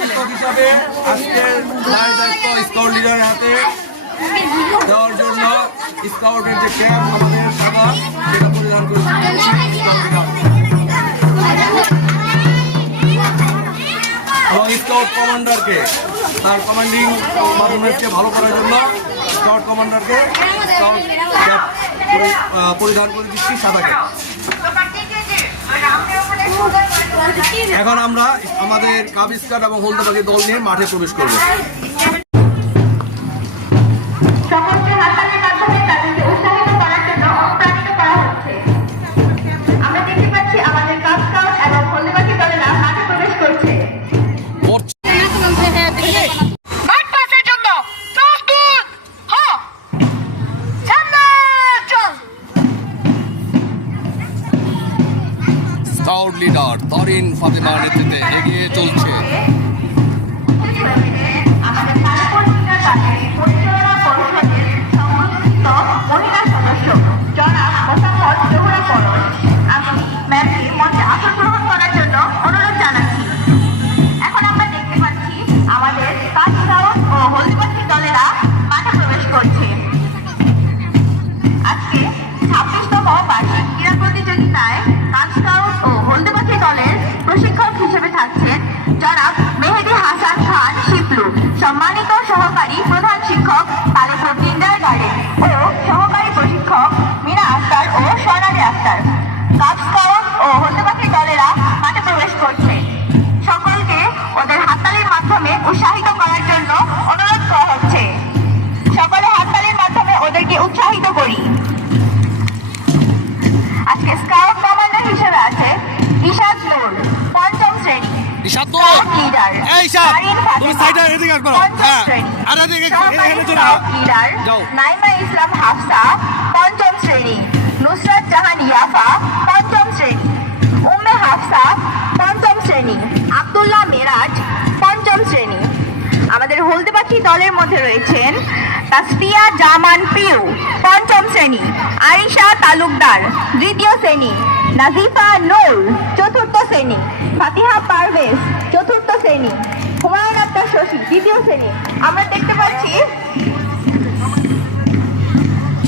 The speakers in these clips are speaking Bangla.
শিক্ষক হিসাবে আজকের দায়িত্ব স্কাউট লিডারের হাতে দেওয়ার জন্য স্কাউটের যে ক্যাম্প আমাদের সাদা সেটা পরিধান করেছি এবং স্কাউট কমান্ডারকে তার কমান্ডিং পারফরমেন্সকে ভালো করার জন্য স্কাউট কমান্ডারকে স্কাউট ক্যাপ পরিধান করে দিচ্ছি সাদাকে। এখন আমরা আমাদের কাব স্কাউট এবং হলদেবাগী দল নিয়ে মাঠে প্রবেশ করব। সকলকে হাততালির মাধ্যমে তাদেরকে উৎসাহিত করার জন্য অনুপ্রাণিত করা হচ্ছে। আমরা দেখতে পাচ্ছি আমাদের কাব স্কাউট এবং হলদেবাগী দলেরা মাঠে প্রবেশ করছে। স্কাউট লিডার তরিন ফাতেমার নেতৃত্বে এগিয়ে চলছে। মহিলা সদস্য জনাব মোসাম্মদ জোহরা পরশ, আমি ম্যামকে মঞ্চে আসন গ্রহণ করার জন্য অনুরোধ জানাচ্ছি। এখন আমরা দেখতে পাচ্ছি আমাদের কাব স্কাউট ও হলদেবাগী দলেরা মাঠে প্রবেশ করছে। আজকে 26তম বার্ষিক ক্রীড়া প্রতিযোগিতায় কাব স্কাউট ও হলদেবাগী দলের প্রশিক্ষক হিসেবে থাকছেন জনাব মেহেদী হাসান খান শিপলু, সম্মানিত সহকারী প্রধান শিক্ষক তালেপুর কিন্ডারগার্টেন ও সহকারী প্রশিক্ষক মিনা আক্তার ও সোনালী আক্তার। কাব স্কাউট ও হলদেবাগী দলেরা মাঠে প্রবেশ করছে। সকলকে ওদের হাততালির মাধ্যমে উৎসাহিত করার জন্য অনুরোধ করা হচ্ছে। সকলে হাততালির মাধ্যমে ওদেরকে উৎসাহিত করি। আজকে স্কাউট কমান্ডার হিসেবে আছে ইশাদ নূর, পঞ্চম শ্রেণী। স্কাউট লিডার তারিন ফাতেমা, পঞ্চম শ্রেণী। সহকারী স্কাউট লিডার নাইমা ইসলাম হাফসা, পঞ্চম শ্রেণী। নুসরাত জাহান ইয়াফা, পঞ্চম শ্রেণী। উম্মে হাফসা, পঞ্চম শ্রেণী। আব্দুল্লাহ মেরাজ, পঞ্চম শ্রেণী। আমাদের হলদেবাগী দলের মধ্যে রয়েছেন তাসফিয়া জামান পিউ, পঞ্চম শ্রেণী। আরিশা তালুকদার, দ্বিতীয় শ্রেণী। নাজিফা নূর, চতুর্থ শ্রেণী। ফাতিহা পারভেজ, চতুর্থ শ্রেণী। হুমায়ুন আক্তার শশী, দ্বিতীয় শ্রেণী। আমরা দেখতে পাচ্ছি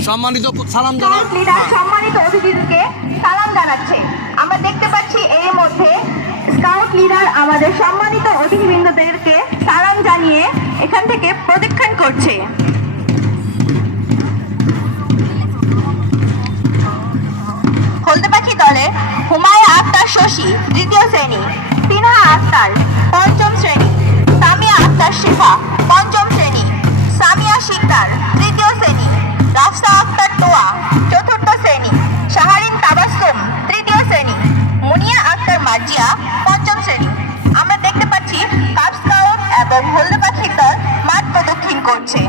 সম্মানিত সালাম স্কাউট লিডার সম্মানিত অতিথিদেরকে সালাম জানাচ্ছে। আমরা দেখতে পাচ্ছি এর মধ্যে স্কাউট লিডার আমাদের সম্মানিত অতিথিবৃন্দদেরকে সালাম জানিয়ে এখান থেকে প্রদক্ষিণ করছে। হলদেবাগী দলে হুমায়ুন আক্তার শশী, তৃতীয় শ্রেণী। তিনহা আক্তার, পঞ্চম শ্রেণী। সামিয়া আক্তার শিফা, পঞ্চম শ্রেণী। সামিয়া শিকদার, তৃতীয় শ্রেণী। রাফসা আক্তার তোয়া, চতুর্থ শ্রেণী। শাহারিন তাবাসসুম, তৃতীয় শ্রেণী। মুনিয়া আক্তার মার্জিয়া, পঞ্চম শ্রেণী। আমরা দেখতে পাচ্ছি কাব স্কাউট এবং হলদেবাগী দল মাঠ প্রদক্ষিণ করছে।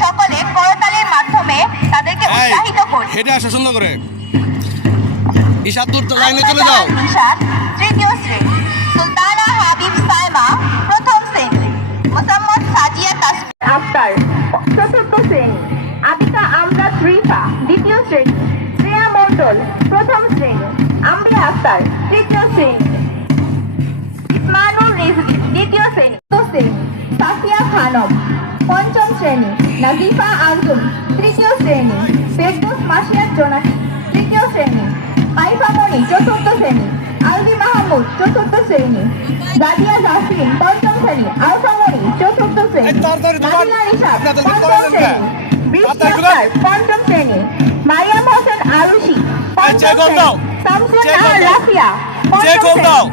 সকলে করতালির মাধ্যমে তাদেরকে উৎসাহিত করছে। হেঁটে আসো সুন্দর করে। ইশাদ দূর লাইনে চলে যাও। ইশাদ, তৃতীয় শ্রেণী। সুলতানা হাবিব সাইমা, প্রথম শ্রেণী। মোসাম্মদ সাজিয়া তাসমিন আক্তার, চতুর্থ শ্রেণী। আবিকা আমরাত রিফা, দ্বিতীয় শ্রেণী। শ্রেয়া মণ্ডল, প্রথম শ্রেণী। আম্বিয়া আক্তার, তৃতীয় শ্রেণী। ইসমানুর রিজভী, দ্বিতীয় শ্রেণী। সাফিয়া খানম, পঞ্চম শ্রেণী। নাজিফা আঞ্জুম, তৃতীয় শ্রেণী। ফেরদৌস মাসিয়াত জোনাকি, তৃতীয় শ্রেণী। আইফা মনি, চতুর্থ শ্রেণী। আলবি মাহমুদ, চতুর্থ শ্রেণী। জাদিয়া জাসমিন, পঞ্চম শ্রেণী। আলফা মনি, চতুর্থ শ্রেণী। নাবিলা রিশাদ, পঞ্চম শ্রেণী। বৃষ্টি আক্তার, পঞ্চম শ্রেণী। মারিয়াম হোসেন আরুষি, পঞ্চম শ্রেণী। শামসুন নাহার রাফিয়া, পঞ্চম শ্রেণী।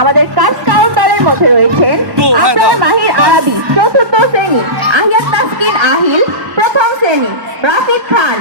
আমাদের কাব স্কাউট দলের মধ্যে রয়েছেন আব্দুল মাহির আরাবি, চতুর্থ শ্রেণী। আহিয়াত তাসকিন আহিল, প্রথম শ্রেণী। রাফিক খান,